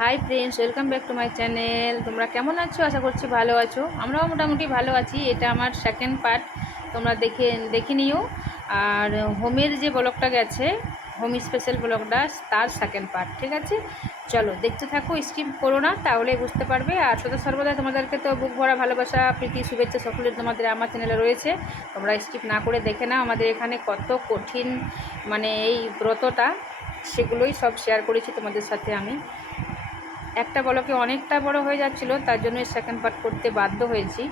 Hi friends, welcome back to my channel. তোমরা কেমন আছো? আশা করছি ভালো আছো। আমরাও মোটামুটি ভালো আছি। এটা আমার সেকেন্ড পার্ট তোমরা দেখে দেখে নিও। আর হোমের যে ব্লগটা গেছে, হোম স্পেশাল ব্লগটা, তার সেকেন্ড পার্ট ঠিক আছে? চলো, দেখতে থাকো স্কিপ করো না, তাহলে বুঝতে পারবে। আর সদা সর্বদা তোমাদেরকে তো বুক ভরা ভালোবাসা, প্রীতি, শুভেচ্ছা সকলের তোমাদের আমার চ্যানেলে রয়েছে। তোমরা স্কিপ না করে দেখে নাও আমাদের এখানে কত কঠিন মানে এই ব্রতটা। সেগুলোই সব শেয়ার করেছি তোমাদের সাথে আমি। একটা বলকে অনেকটা বড় হয়ে যাচ্ছিল তার জন্য সেকেন্ড পার্ট করতে বাধ্য হয়েছি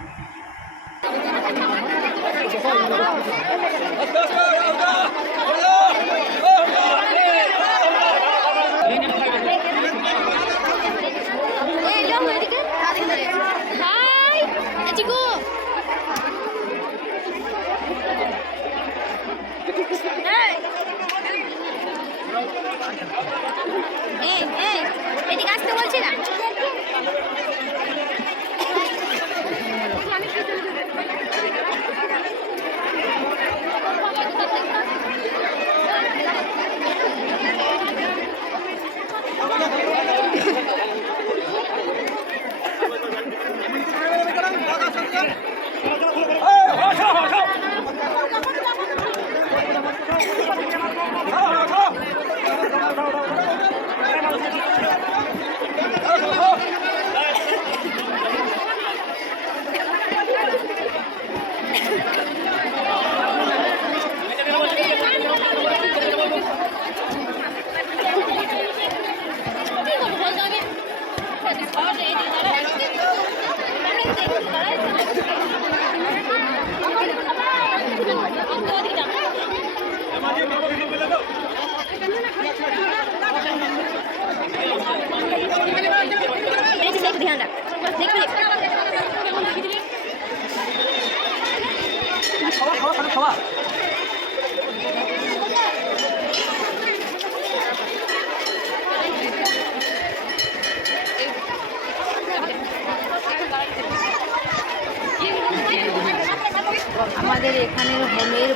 আমাদের এখানের হোমের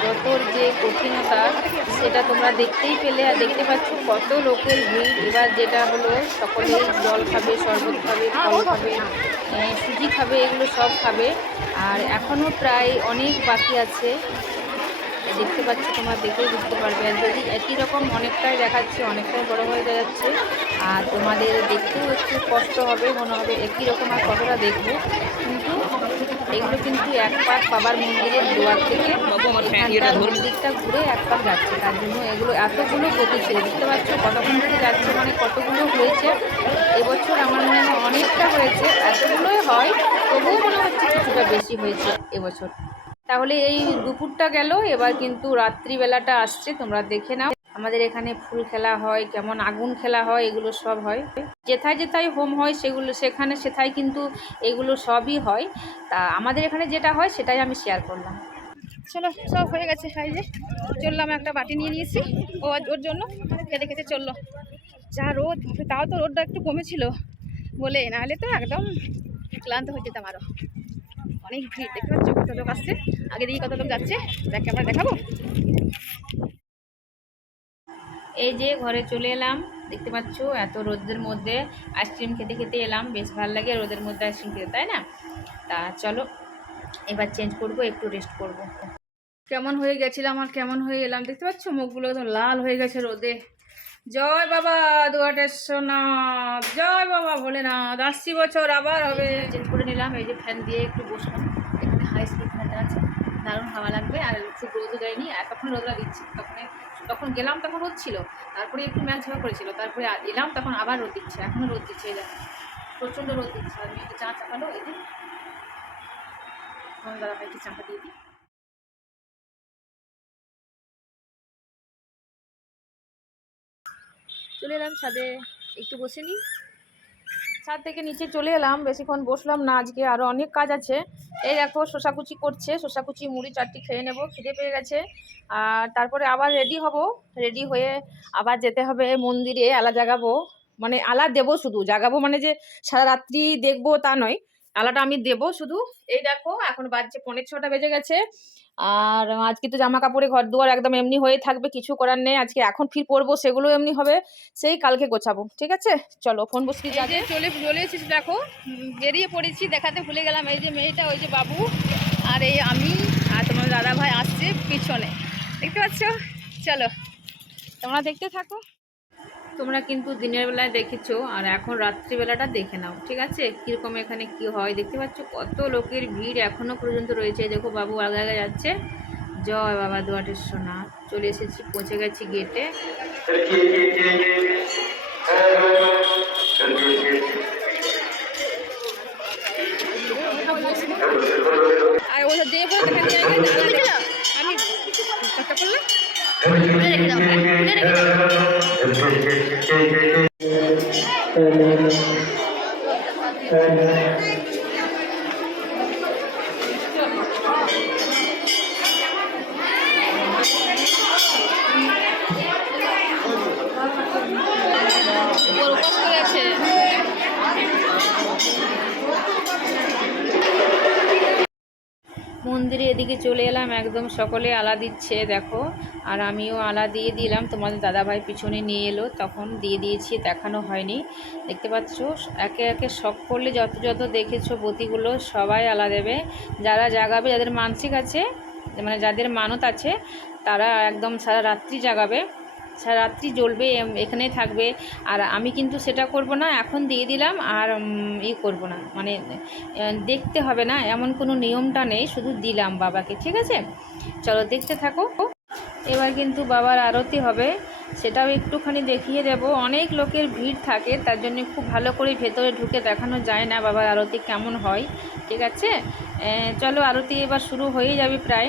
ব্রতর যে কঠিনতা, সেটা তোমরা দেখতেই পেলে আর দেখতে পাচ্ছ কত লোকের ভিড়। এবার যেটা হলো সকলেই জল খাবে, শরবত খাবে, ফল খাবে সুজি খাবে, এগুলো সব খাবে। আর এখনও প্রায় অনেক বাকি আছে। দেখতে পাচ্ছ তোমরা, দেখেই বুঝতে পারবে। আর যদি একই রকম অনেকটাই দেখাচ্ছে, অনেকটাই বড় হয়ে যাচ্ছে, আর তোমাদের দেখতেও একটু কষ্ট হবে, মনে হবে একই রকম আর কতটা দেখব। কিন্তু এগুলো কিন্তু এক পাক বাবার মন্দিরের দুয়ার থেকে মন্দিরটা ঘুরে এক পাক যাচ্ছে। তার জন্য এগুলো এতগুলো গতি ছিল বুঝতে পারছ? কতক্ষণ থেকে যাচ্ছে? মানে কতগুলো হয়েছে? এবছর আমার মনে হয় অনেকটা হয়েছে। এতগুলোই হয় তবুও মনে হচ্ছে কিছুটা বেশি হয়েছে এবছর। তাহলে এই দুপুরটা গেল এবার কিন্তু রাত্রিবেলাটা আসছে তোমরা দেখে নাও। আমাদের এখানে ফুল খেলা হয়, কেমন আগুন খেলা হয়, এগুলো সব হয়। যেথায় যেথায় হোম হয়, সেগুলো, সেখানে সেথায় কিন্তু এগুলো সবই হয়। তা আমাদের এখানে যেটা হয়, সেটাই আমি শেয়ার করলাম। চলো, সব হয়ে গেছে এই যে চললাম, একটা বাটি নিয়ে নিয়েছি। ও, ওর জন্য খেতে খেতে চলল। যা রোদ, তাও তো রোদটা একটু কমেছিল বলে, নাহলে তো একদম ক্লান্ত হয়ে যেতাম আরও অনেক ভিড়, দেখতে পাচ্ছ কত লোক আসছে? আগে দিকে কত লোক যাচ্ছে। দেখ আমরা দেখাবো। এই যে ঘরে চলে এলাম, দেখতে পাচ্ছ এত রোদের মধ্যে আইসক্রিম খেতে খেতে এলাম, বেশ ভালো লাগে রোদের মধ্যে আইসক্রিম খেতে, তাই না? তা চলো, এবার চেঞ্জ করব, একটু রেস্ট করব। কেমন হয়ে গেছিলাম আর কেমন হয়ে এলাম, দেখতে পাচ্ছ? মুখগুলো একদম লাল হয়ে গেছে রোদে। জয় বাবা দুয়াটের সোনা, জয় বাবা বলে না আসছি বছর আবার হবে। চেঞ্জ করে নিলাম, এই যে ফ্যান দিয়ে একটু বসলাম, এখানে হাই স্পিড ফ্যানটা আছে, দারুণ হাওয়া লাগবে, আর খুব রোদও দেয়নি, আর তখন রোদরা দিচ্ছি তখন তখন গেলাম তখন রোদ ছিল, তারপরে একটু ম্যাচ ঝাড়া করেছিল, তারপরে এলাম, তখন আবার রোদ দিচ্ছে এখনও রোদ দিচ্ছে এই দেখো, প্রচণ্ড রোদ দিচ্ছে, আর মেয়েকে চা চাপালো, এই তখন দাদা ভাইকে চাপা দিয়ে দিই। চলে এলাম ছাদে, একটু বসে নিই। ছাদ থেকে নিচে চলে এলাম, বেশিক্ষণ বসলাম না আজকে আরও অনেক কাজ আছে। এই দেখো, শশাকুচি করছে, শশাকুচি, মুড়ি চারটি খেয়ে নেব, খিদে পেয়ে গেছে। আর তারপরে আবার রেডি হব রেডি হয়ে আবার যেতে হবে মন্দিরে আলা জাগাবো মানে আলা দেবো শুধু, জাগাবো মানে যে সারা রাত্রি দেখব তা নয়। আলাটা আমি দেবো শুধু। এই দেখো এখন বাজছে পনেরো ছটা বেজে গেছে। আর আজকে তো জামা কাপড়ে ঘর দুয়ার একদম এমনি হয়ে থাকবে কিছু করার নেই। আজকে এখন ফির পরবো সেগুলো এমনি হবে সেই কালকে গোছাবো ঠিক আছে? চলো ফোন বসতে যাবে চলে চলে এসেছি দেখো বেরিয়ে পড়েছি দেখাতে ভুলে গেলাম। এই যে মেয়েটা ওই যে বাবু আর এই আমি আর তোমার দাদা ভাই আসছে পিছনে। দেখতে পাচ্ছ? চলো তোমরা দেখতে থাকো। তোমরা কিন্তু দিনের বেলায় দেখেছ, আর এখন রাত্রিবেলাটা দেখে নাও, ঠিক আছে? কীরকম এখানে কি হয় দেখতে পাচ্ছ? কত লোকের ভিড় এখনও পর্যন্ত রয়েছে। দেখো বাবু আগে আগে যাচ্ছে। জয় বাবা দুয়াটের সোনা। চলে এসেছি, পৌঁছে গেছি গেটে আর। আমি করলাম মন্দিরে এদিকে চলে এলাম, একদম সকলে আলা দিচ্ছে, দেখো। আর আমিও আলা দিয়ে দিলাম, তোমাদের দাদাভাই পিছনে নিয়ে এলো, তখন দিয়ে দিয়েছি, দেখানো হয়নি। দেখতে পাচ্ছ, একে একে শখ করলে যত যত দেখেছ বতিগুলো, সবাই আলা দেবে। যারা জাগাবে, যাদের মানসিক আছে মানে যাদের মানত আছে, তারা একদম সারা রাত্রি জাগাবে। রাত্রি জ্বলবে এখানে থাকবে। আর আমি কিন্তু সেটা করব না, এখন দিয়ে দিলাম, আর ই করব না। মানে দেখতে হবে না, এমন কোনো নিয়মটা নেই, শুধু দিলাম বাবাকে, ঠিক আছে? চলো, দেখতে থাকো। এবার কিন্তু বাবার আরতি হবে, সেটাও একটুখানি দেখিয়ে দেব। অনেক লোকের ভিড় থাকে, তার জন্য খুব ভালো করে ভেতরে ঢুকে দেখানো যায় না বাবার আরতি কেমন হয়, ঠিক আছে? চলো, আরতি এবার শুরু হয়ে যাবে প্রায়।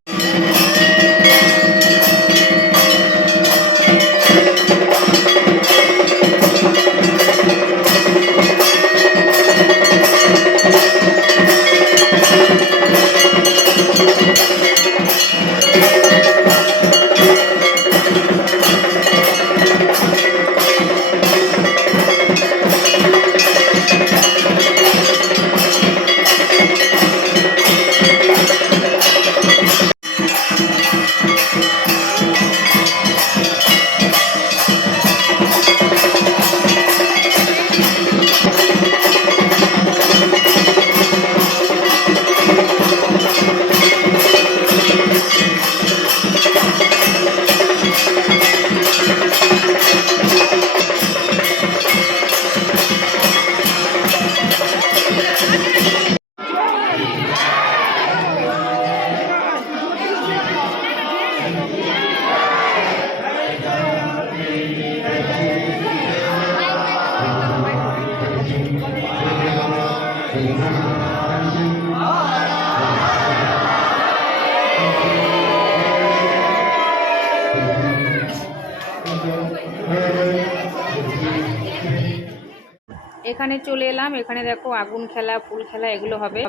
এখানে চলে এলাম। এখানে দেখো আগুন খেলা ফুল খেলা এগুলো হবে।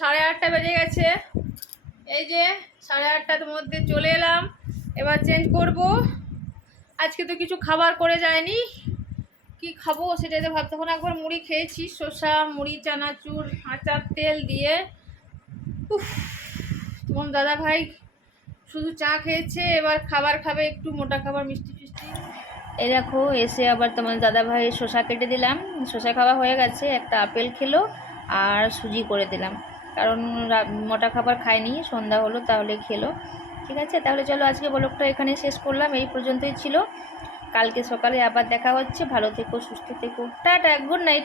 সাড়ে আটটা বেজে গেছে। এই যে সাড়ে আটটার মধ্যে চলে এলাম। এবার চেঞ্জ করব। আজকে তো কিছু খাবার করে যায়নি। কি খাব সেটাই তো ভাবতে তখন একবার মুড়ি খেয়েছি, শসা, মুড়ি, চানাচুর, আচার, তেল দিয়ে। উফ, তোমার দাদা ভাই শুধু চা খেয়েছে। এবার খাবার খাবে একটু মোটা খাবার, মিষ্টি ফিষ্টি। এই দেখো, এসে আবার তোমার দাদা ভাই শসা কেটে দিলাম। শসা খাওয়া হয়ে গেছে। একটা আপেল খেলো। আর সুজি করে দিলাম। কারণ মোটা খাবার খায়নি সন্ধ্যা হলো তাহলে খেলো। ঠিক আছে? তাহলে চলো আজকে ব্লগটা এখানে শেষ করলাম। এই পর্যন্তই ছিল। কালকে সকালে আবার দেখা হচ্ছে। ভালো থেকো, সুস্থ থেকো। Tata good night